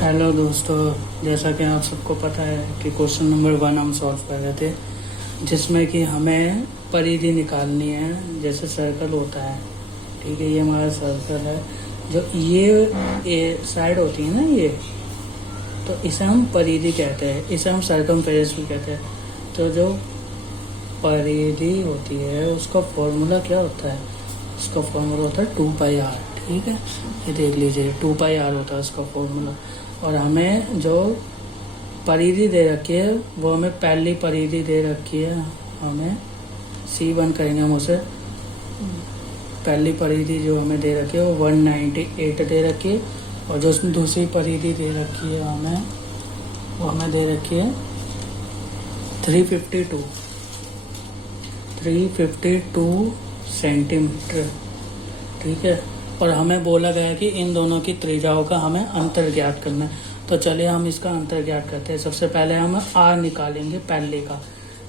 Hello दोस्तों, जैसा कि आप सबको पता है कि क्वेश्चन नंबर 1 हम सॉल्व कर रहे थे, जिसमें कि हमें परिधि निकालनी है। जैसे सर्कल होता है, ठीक है, ये हमारा सर्कल है। जो ये साइड होती है ना, ये तो इसे हम परिधि कहते हैं, इसे हम सरकमफेरेंस भी कहते हैं। तो जो परिधि होती है उसका फॉर्मूला क्या होता है? उसका फॉर्मूला होता है 2πr। ठीक है, ये देख लीजिए, 2πr होता है उसका फॉर्मूला। और हमें जो परिधि दे रखी है वो हमें पहली परिधि दे रखी है, हमें C1 करेंगे हम उसे। पहली परिधि जो हमें दे रखी है वो 198 दे रखी है, और जो उसमें दूसरी परिधि दे रखी है हमें, वो हमें दे रखी है 352 सेंटीमीटर। ठीक है, और हमें बोला गया है कि इन दोनों की त्रिज्याओं का हमें अंतर ज्ञात करना है। तो चलिए हम इसका अंतर ज्ञात करते हैं। सबसे पहले हम r निकालेंगे पहले का।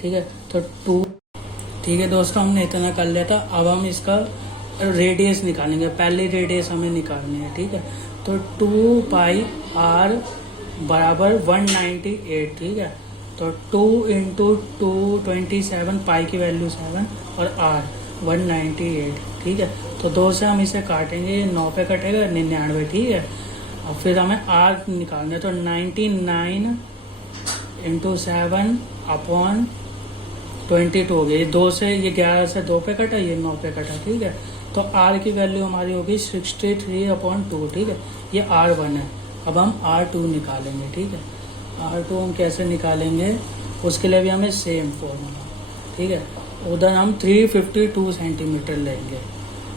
ठीक है, तो 2। ठीक है दोस्तों, हमने इतना कर लिया था। अब हम इसका रेडियस निकालेंगे, पहली रेडियस हमें निकालनी है। ठीक है, तो 2πr बराबर 198। ठीक है, तो 2 इंटू 227, पाई की वैल्यू 7 और r 198। ठीक है, तो 2 से हम इसे काटेंगे, 9 पे कटेगा 99। ठीक है, और फिर हमें r निकालना है, तो 99 इंटू 7 अपॉन 22 हो गई। 2 से ये 11 से 2 पे कटा, ये 9 पे कटा। ठीक है, तो r की वैल्यू हमारी होगी 63/2। ठीक है, ये r1 है। अब हम r2 निकालेंगे। ठीक है, r2 हम कैसे निकालेंगे, उसके लिए भी हमें सेम फॉर्मूला। ठीक है, उधर हम 352 सेंटीमीटर लेंगे।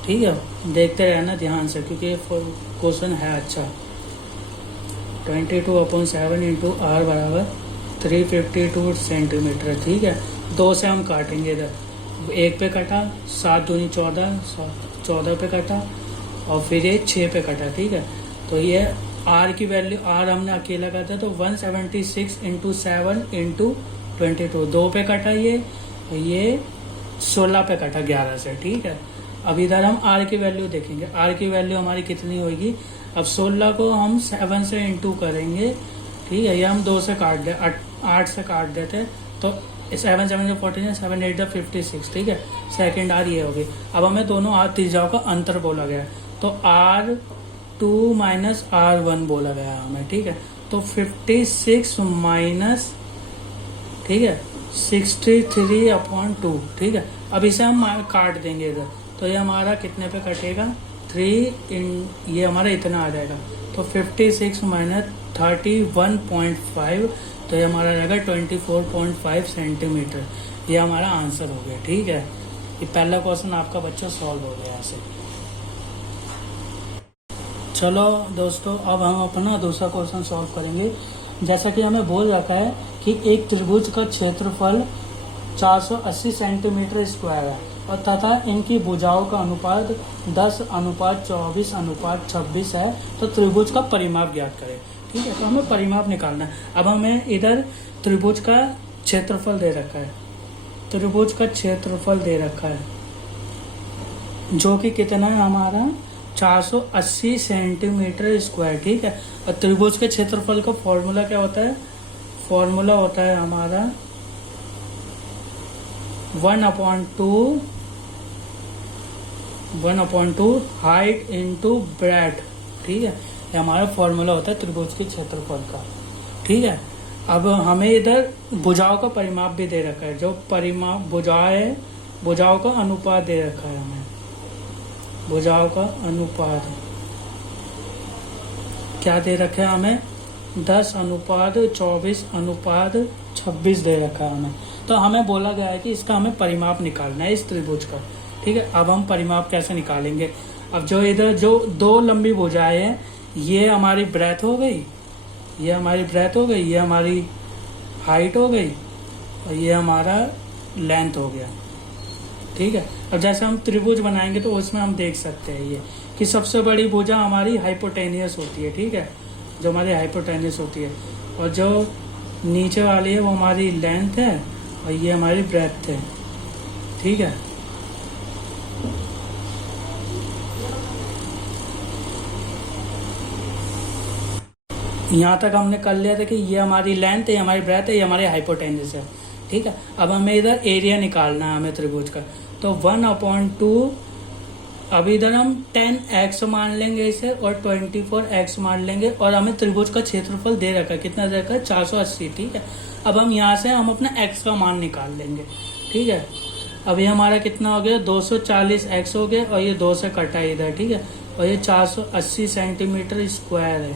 ठीक है, देखते रहना ध्यान से, क्योंकि ये क्वेश्चन है अच्छा। 22/7 इंटू r बराबर 352 सेंटीमीटर। ठीक है, 2 से हम काटेंगे, इधर 1 पे कटा, 7 दूनी 14, 14 पे कटा, और फिर ये 6 पे कटा। ठीक है, तो ये r की वैल्यू, r हमने अकेला करता तो 176 इंटू 7 इंटू 22, 2 पे कटा, ये 16 पे कटा 11 से। ठीक है, अब इधर हम r की वैल्यू देखेंगे। r की वैल्यू हमारी कितनी होगी? अब 16 को हम 7 से इंटू करेंगे। ठीक है, ये हम 2 से काट दे, 8 से काट देते, तो 7 7 14, 7 8 56। ठीक है, सेकेंड r ये होगी। अब हमें दोनों r त्रिज्याओं का अंतर बोला गया है, तो r2 माइनस r1 बोला गया है हमें। ठीक है, तो 56 माइनस, ठीक है, 63/2। ठीक है, अब इसे हम काट देंगे इधर, तो ये हमारा कितने पे कटेगा? 3 ये हमारा इतना आ जाएगा, तो 56 माइनस 31.5, तो ये हमारा रहेगा 24.5 सेंटीमीटर। ये हमारा आंसर हो गया। ठीक है, ये पहला क्वेश्चन आपका बच्चा सॉल्व हो गया ऐसे। चलो दोस्तों, अब हम अपना दूसरा क्वेश्चन सॉल्व करेंगे। जैसा कि हमें बोल रखा है कि एक त्रिभुज का क्षेत्रफल 480 सेंटीमीटर स्क्वायर है, और तथा इनकी भुजाओं का अनुपात 10:24:26 है, तो त्रिभुज का परिमाप ज्ञात करें। ठीक है, तो हमें परिमाप निकालना है। अब हमें इधर त्रिभुज का क्षेत्रफल दे रखा है, त्रिभुज का क्षेत्रफल दे रखा है, जो कि कितना है हमारा 480 सेंटीमीटर स्क्वायर। ठीक है, और त्रिभुज के क्षेत्रफल का फॉर्मूला क्या होता है? फॉर्मूला होता है हमारा 1/2 हाइट इंटू ब्रेड। ठीक है, ये हमारा फॉर्मूला होता है त्रिभुज के क्षेत्रफल का। ठीक है, अब हमें इधर भुजाओं का परिमाप भी दे रखा है। जो परिमाप भुजाओं का अनुपात दे रखा है हमें, भुजाओं का अनुपात क्या दे रखा है हमें? 10:24:26 दे रखा है हमें। तो हमें बोला गया है कि इसका हमें परिमाप निकालना है, इस त्रिभुज का। ठीक है, अब हम परिमाप कैसे निकालेंगे? अब जो इधर जो 2 लंबी भुजाएं हैं, ये हमारी ब्रेथ हो गई, ये हमारी ब्रेथ हो गई, ये हमारी हाइट हो गई, और ये हमारा लेंथ हो गया। ठीक है, अब जैसे हम त्रिभुज बनाएंगे तो उसमें हम देख सकते हैं ये कि सबसे बड़ी भुजा हमारी हाइपोटेनियस होती है। ठीक है, जो हमारी हाइपोटेनियस होती है, और जो नीचे वाली है वो हमारी लेंथ है, और ये हमारी ब्रेथ है। ठीक है, यहाँ तक हमने कर लिया था कि ये हमारी लेंथ है, ये हमारी ब्रेथ है, ये हमारी हाइपोटेन्यूज है। ठीक है, अब हमें इधर एरिया निकालना है हमें त्रिभुज का। तो 1/2, अब इधर हम 10x मान लेंगे इसे और 24x मान लेंगे, और हमें त्रिभुज का क्षेत्रफल दे रखा है, कितना दे रखा है, 480। ठीक है, अब हम यहाँ से हम अपना x का मान निकाल लेंगे। ठीक है, अब ये हमारा कितना हो गया, 240x हो गया, और ये 2 से कटा है इधर। ठीक है, और ये 480 सेंटीमीटर स्क्वायर है,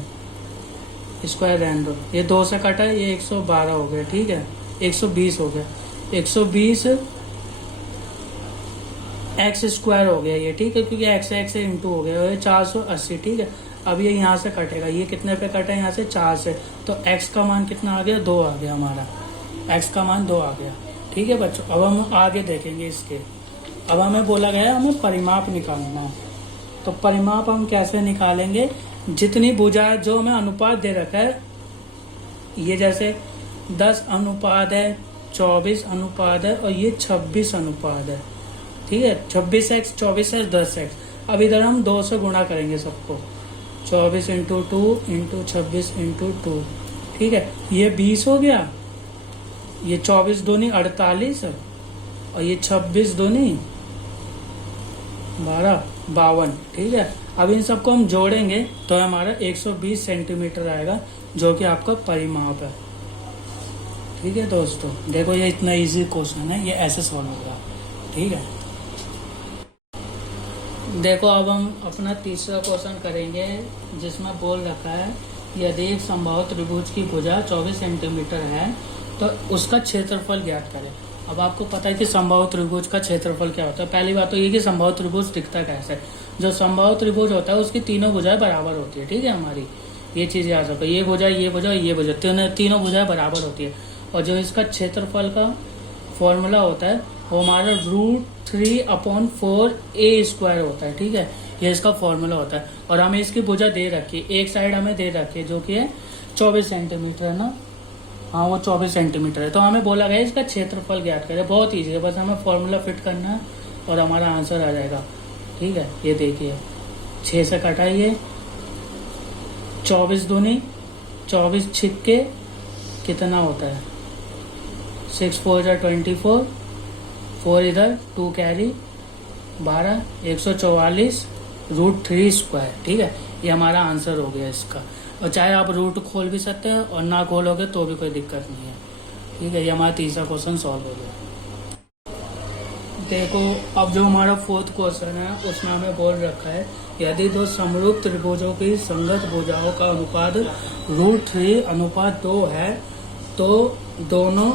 स्क्वायर रहने दो, ये 2 से कटा है, ये 112 हो गया। ठीक है, 120 हो गया, 120 एक्स स्क्वायर हो गया ये। ठीक है, क्योंकि एक्स एक्स इंटू हो गया, ये 480। ठीक है, अब ये यहाँ से कटेगा, ये कितने पे कटा है, यहाँ से 4 से, तो x का मान कितना आ गया, 2 आ गया हमारा, x का मान 2 आ गया। ठीक है बच्चों, अब हम आगे देखेंगे इसके। अब हमें बोला गया हमें परिमाप निकालना है, तो परिमाप हम कैसे निकालेंगे, जितनी भुजा जो हमें अनुपात दे रखा है, ये जैसे 10 अनुपात है, 24 अनुपात है, और ये 26 अनुपात है। ठीक है, 26x 24x 10x। अब इधर हम 2 से गुणा करेंगे सबको, 24 इंटू 2 इंटू 26 इंटू 2। ठीक है, ये 20 हो गया, ये 24 दूनी 48, और ये 26 दूनी 12 52। ठीक है, अब इन सबको हम जोड़ेंगे तो हमारा 120 सेंटीमीटर आएगा, जो कि आपका परिमाप है। ठीक है दोस्तों, देखो ये इतना इजी क्वेश्चन है, ये ऐसे सॉल्व होगा। ठीक है, देखो अब हम अपना तीसरा क्वेश्चन करेंगे, जिसमें बोल रखा है यदि एक समबाहु त्रिभुज की भुजा 24 सेंटीमीटर है तो उसका क्षेत्रफल ज्ञात करें। अब आपको पता है कि समबाहु त्रिभुज का क्षेत्रफल क्या होता है। पहली बात तो ये कि समबाहु त्रिभुज दिखता कैसे है। जो समबाहु त्रिभुज होता है उसकी तीनों भुजाएं बराबर होती है। ठीक है, हमारी ये चीज़ याद रखो, ये भुजा, ये भुजा, ये भुजा, तीनों भुजाएं बराबर होती है। और जो इसका क्षेत्रफल का फॉर्मूला होता है वो हमारा √3/4 a² होता है। ठीक है, ये इसका फॉर्मूला होता है। और हमें इसकी भुजा दे रखी है, एक साइड हमें दे रखी है जो कि है 24 सेंटीमीटर है ना, हाँ वो 24 सेंटीमीटर है। तो हमें बोला गया इसका क्षेत्रफल ज्ञात करें। बहुत ईजी है, बस हमें फॉर्मूला फिट करना है और हमारा आंसर आ जाएगा। ठीक है, ये देखिए 6 से कटाइए, 24 दूनी 24 छिक्के कितना होता है, 6 4 जा 24, 4 इधर 2 कैरी 12, 144 √3²। ठीक है, ये हमारा आंसर हो गया इसका। और चाहे आप रूट खोल भी सकते हैं और ना खोलोगे तो भी कोई दिक्कत नहीं है। ठीक है, ये हमारा तीसरा क्वेश्चन सॉल्व हो गया। देखो अब जो हमारा फोर्थ क्वेश्चन है उसमें हमें बोल रखा है यदि दो समरूप त्रिभुजों की संगत भुजाओं का अनुपात √3:2 है तो दोनों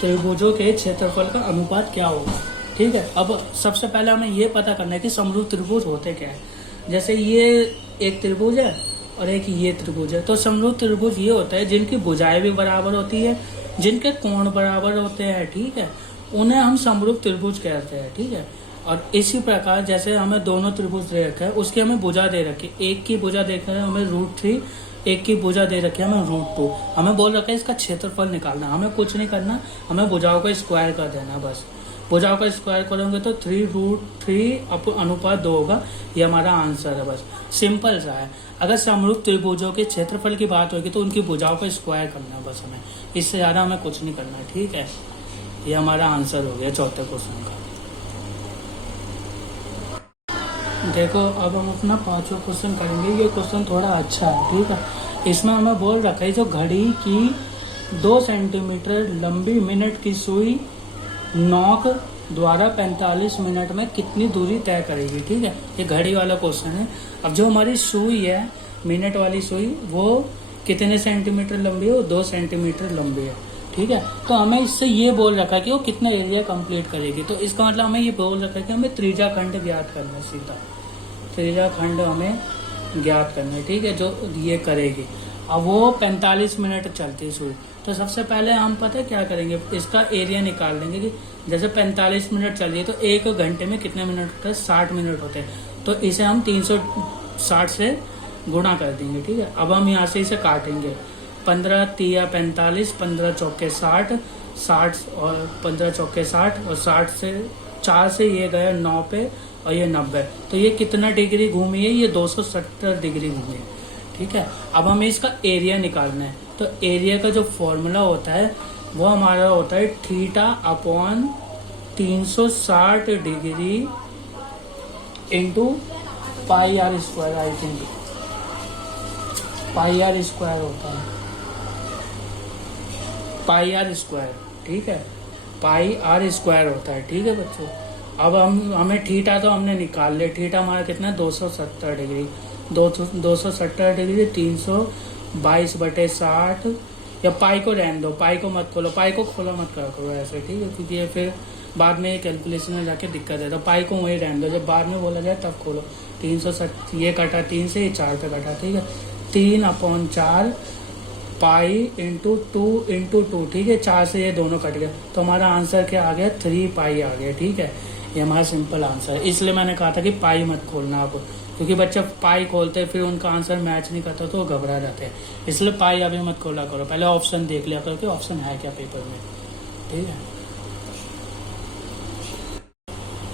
त्रिभुजों के क्षेत्रफल का अनुपात क्या होगा। ठीक है, अब सबसे पहले हमें ये पता करना है कि समरूप त्रिभुज होते क्या है। जैसे ये एक त्रिभुज है और एक ये त्रिभुज है, तो समरूप त्रिभुज ये होता है जिनकी भुजाएं भी बराबर होती है, जिनके कोण बराबर होते हैं। ठीक है, उन्हें हम समरूप त्रिभुज कहते हैं। ठीक है, और इसी प्रकार जैसे हमें दोनों त्रिभुज दे रखे हैं, उसकी हमें भुजा दे रखी है, एक की भुजा देख रहे हैं हमें √3, एक की भुजा दे रखी है हमें √2। हमें बोल रखा है इसका क्षेत्रफल निकालना, हमें कुछ नहीं करना, हमें भुजाओं का स्क्वायर कर देना बस। भुजाओं का स्क्वायर करोगे तो 3√3/2 होगा, ये हमारा आंसर है। बस सिंपल सा है। अगर समरूप त्रिभुजों के क्षेत्रफल की बात होगी तो उनकी भुजाओं का स्क्वायर करना है बस हमें, इससे ज़्यादा हमें कुछ नहीं करना। ठीक है, ये हमारा आंसर हो गया चौथे क्वेश्चन का। देखो अब हम अपना पांचवा क्वेश्चन करेंगे। ये क्वेश्चन थोड़ा अच्छा है। ठीक है, इसमें हमें बोल रखा है जो घड़ी की 2 सेंटीमीटर लंबी मिनट की सुई नॉक द्वारा 45 मिनट में कितनी दूरी तय करेगी। ठीक है, ये घड़ी वाला क्वेश्चन है। अब जो हमारी सुई है, मिनट वाली सुई, वो कितने सेंटीमीटर लंबी है, वो 2 सेंटीमीटर लंबी है। ठीक है, तो हमें इससे ये बोल रखा है कि वो कितना एरिया कंप्लीट करेगी। तो इसका मतलब हमें ये बोल रखा है कि हमें त्रिज्या खंड ज्ञात करना है, सीधा त्रिज्या खंड हमें ज्ञात करना है। ठीक है, जो ये करेगी। अब वो 45 मिनट चलती है सुई, तो सबसे पहले हम पता है क्या करेंगे, इसका एरिया निकाल लेंगे कि जैसे 45 मिनट चल रही है तो 1 घंटे में कितने मिनट होते हैं, 60 मिनट होते हैं। तो इसे हम 360 से गुणा कर देंगे। ठीक है, अब हम यहाँ से इसे काटेंगे, 15 3 45, 15 चौके 60, 60 और 15 चौके 60, और 60 से 4 से ये गया 9 पे, और ये 90। तो ये कितना डिग्री घूमी है, ये 270 डिग्री घूमी है। ठीक है। अब हमें इसका एरिया निकालना है, तो एरिया का जो फॉर्मूला होता है वो हमारा होता है theta upon 360 degree into pi r square. I think pi r square होता है, पाई आर स्क्वायर, ठीक है, पाई आर स्क्वायर होता है, ठीक है बच्चों। अब हमें थीटा तो हमने निकाल लिया, थीटा हमारा कितना है 270 डिग्री, 270 डिग्री 322/60, या पाई को रहने दो, पाई को मत खोलो, पाई को खोलो मत करो ऐसे, ठीक है, क्योंकि ये फिर बाद में कैलकुलेशन में जाके दिक्कत है, तो पाई को वहीं रहने दो, जब बाद में बोला जाए तब खोलो। 360 ये कटा 3 से, ये 4 पे कटा, ठीक है, 3/4 पाई इंटू 2, ठीक है, 4 से ये दोनों कट गए, तो हमारा आंसर क्या आ गया 3 पाई आ गया, ठीक है। ये हमारा सिंपल आंसर है, इसलिए मैंने कहा था कि पाई मत खोलना आप, क्योंकि बच्चे पाई खोलते हैं फिर उनका आंसर मैच नहीं करता तो वो घबरा जाते हैं, इसलिए पाई अभी मत खोला करो, पहले ऑप्शन देख लिया करो कि ऑप्शन है क्या पेपर में, ठीक है।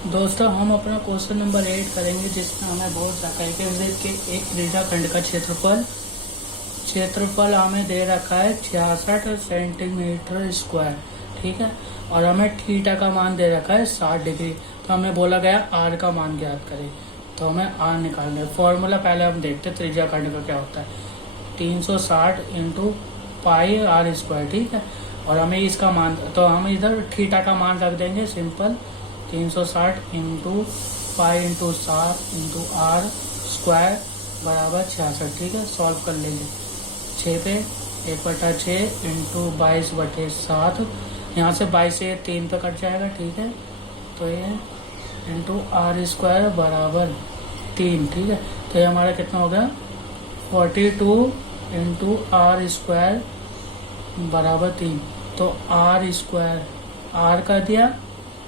दोस्तों हम अपना क्वेश्चन नंबर 8 करेंगे, जिसमें हमें बहुत रखा है कि एक त्रिज्याखंड का क्षेत्रफल हमें दे रखा है 66 सेंटीमीटर स्क्वायर, ठीक है, और हमें थीटा का मान दे रखा है 60 डिग्री, तो हमें बोला गया आर का मान ज्ञात करें, तो हमें आर निकालना है। फॉर्मूला पहले हम देखते हैं त्रिज्याखंड का क्या होता है, 360 इंटू पाई आर स्क्वायर, ठीक है, और हमें इसका मान, तो हम इधर थीटा का मान रख देंगे simple, 360 into pi into 7 into r square बराबर 66, ठीक है, सॉल्व कर लेंगे। 6 पे 1/6 इंटू 22/7, यहाँ से 22 से 3 पे कट जाएगा, ठीक है, तो ये इंटू आर स्क्वायर बराबर 3, ठीक है, तो ये हमारा कितना हो गया 42 इंटू आर स्क्वायर बराबर 3, तो आर स्क्वायर आर का दिया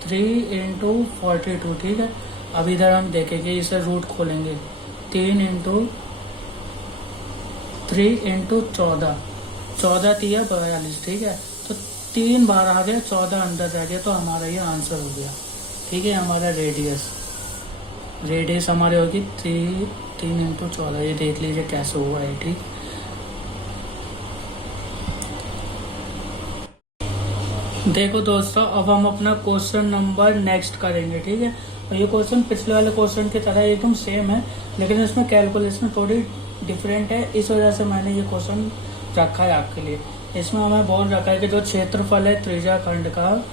3 इंटू 42, ठीक है। अब इधर हम देखेंगे, इसे रूट खोलेंगे, 3 इंटू 3 इंटू 14, 14 3 42, ठीक है, तो 3 बार आ गया, 14 अंदर रह गया, तो हमारा ये आंसर हो गया, ठीक है। हमारा रेडियस हमारे होगी 3 इंटू 14, ये देख लीजिए कैसे हुआ है, ठीक। देखो दोस्तों अब हम अपना क्वेश्चन नंबर नेक्स्ट करेंगे, ठीक है, और ये क्वेश्चन पिछले वाले क्वेश्चन की तरह एकदम सेम है, लेकिन इसमें कैलकुलेशन थोड़ी डिफरेंट है, इस वजह से मैंने ये क्वेश्चन रखा है आपके लिए। इसमें हमें बोल रखा है कि जो क्षेत्रफल है त्रिज्याखंड का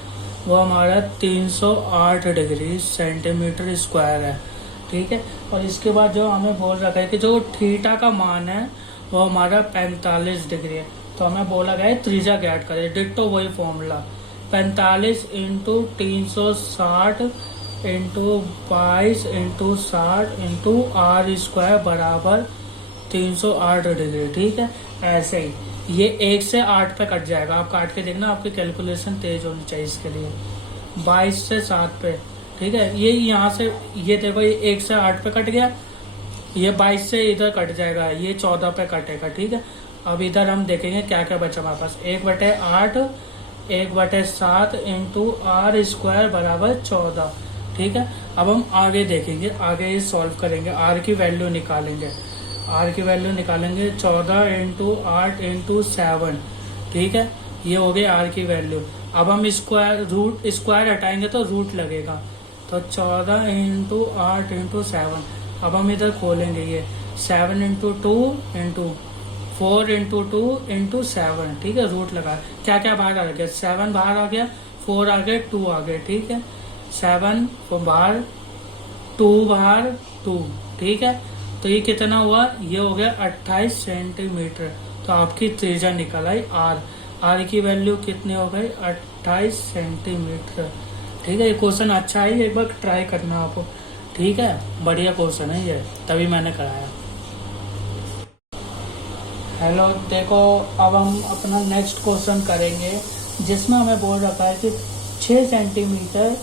वो हमारा 308 डिग्री सेंटीमीटर स्क्वायर है, ठीक है, और इसके बाद जो हमें बोल रखा है कि जो थीटा का मान है वो हमारा 45 डिग्री है, तो हमें बोला गया है त्रिज्या ज्ञात करें, डिट्टो वही formula 45 into 360 into 22 into 60 into r square बराबर 308 डिग्री, ठीक है। ऐसे ही ये 1 से 8 पे कट जाएगा, आप काट के देखना, आपकी कैलकुलेशन तेज होनी चाहिए इसके लिए। 22 से 7 पे, ठीक है, ये यहाँ से ये देखो, ये 1 से 8 पे कट गया, ये 22 से इधर कट जाएगा, ये 14 पे कटेगा, ठीक है। अब इधर हम देखेंगे क्या क्या बचा हमारे पास, 1/8 1/7 इंटू आर स्क्वायर बराबर 14, ठीक है। अब हम आगे देखेंगे, आगे ये सॉल्व करेंगे, आर की वैल्यू निकालेंगे, 14 इंटू 8 इंटू 7, ठीक है, ये हो गई आर की वैल्यू। अब हम स्क्वायर हटाएंगे तो रूट लगेगा, तो 14 इंटू 8 इंटू 7, अब हम इधर खोलेंगे, ये 7 इंटू 2 इंटू 4 इंटू 2 इंटू 7, ठीक है, रूट लगा, क्या क्या बाहर आ गया, 7 बाहर आ गया, 4 आ गए, 2 आ गए, ठीक है, 7 बाहर 2 बाहर 2, ठीक है, तो ये कितना हुआ, ये हो गया 28 सेंटीमीटर, तो आपकी त्रिज्या निकल आई आर की वैल्यू कितनी हो गई 28 सेंटीमीटर, ठीक है। ये क्वेश्चन अच्छा है, एक बार ट्राई करना आप, ठीक है, बढ़िया क्वेश्चन है ये, तभी मैंने कराया। हेलो, देखो अब हम अपना नेक्स्ट क्वेश्चन करेंगे, जिसमें हमें बोल रखा है कि 6 सेंटीमीटर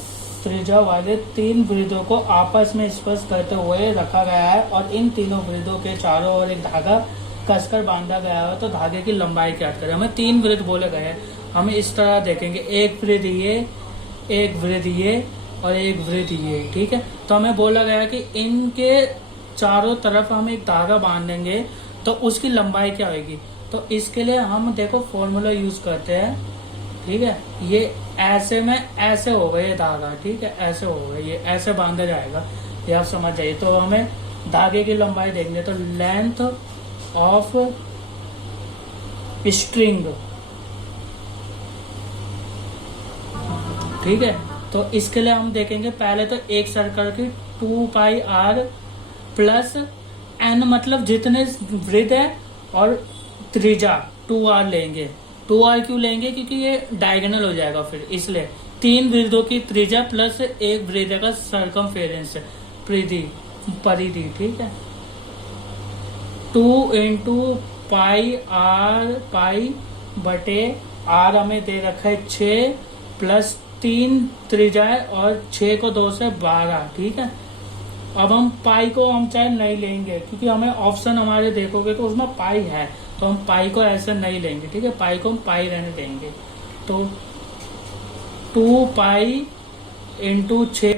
त्रिज्या वाले 3 वृत्तों को आपस में स्पर्श करते हुए रखा गया है, और इन तीनों वृत्तों के चारों ओर एक धागा कसकर बांधा गया है, तो धागे की लंबाई क्या करें। हमें 3 वृत्त बोले गए हैं, हमें इस तरह देखेंगे, एक वृत्त ये, एक वृत्त ये और एक वृत्त ये, ठीक है। तो हमें बोला गया कि इनके चारों तरफ हम एक धागा बांधेंगे, तो उसकी लंबाई क्या होगी। तो इसके लिए हम देखो फॉर्मूला यूज करते हैं, ठीक है। ये ऐसे में ऐसे होगा ये धागा, ठीक है, ऐसे होगा, ये ऐसे बांधा जाएगा, ये आप समझ जाइए। तो हमें धागे की लंबाई देखनी, तो लेंथ ऑफ स्ट्रिंग, ठीक है। तो इसके लिए हम देखेंगे पहले तो एक सर्कल की 2πr प्लस n, मतलब जितने वृत्त है और त्रिज्या 2r लेंगे। 2r क्यों लेंगे, क्योंकि ये डायगोनल हो जाएगा फिर, इसलिए 3 वृत्तों की त्रिज्या प्लस एक वृत्त का सरकमफेरेंस परिधि, ठीक है। 2 इंटू पाई आर, पाई बटे आर हमें दे रखा है 6 प्लस 3 त्रिज्या है और 6 को 2 से 12, ठीक है। अब हम पाई को हम चाहे नहीं लेंगे, क्योंकि हमें ऑप्शन हमारे देखोगे तो उसमें पाई है, तो हम पाई को ऐसे नहीं लेंगे, ठीक है। पाई को हम पाई रहने देंगे। तो 2 पाई इंटू 6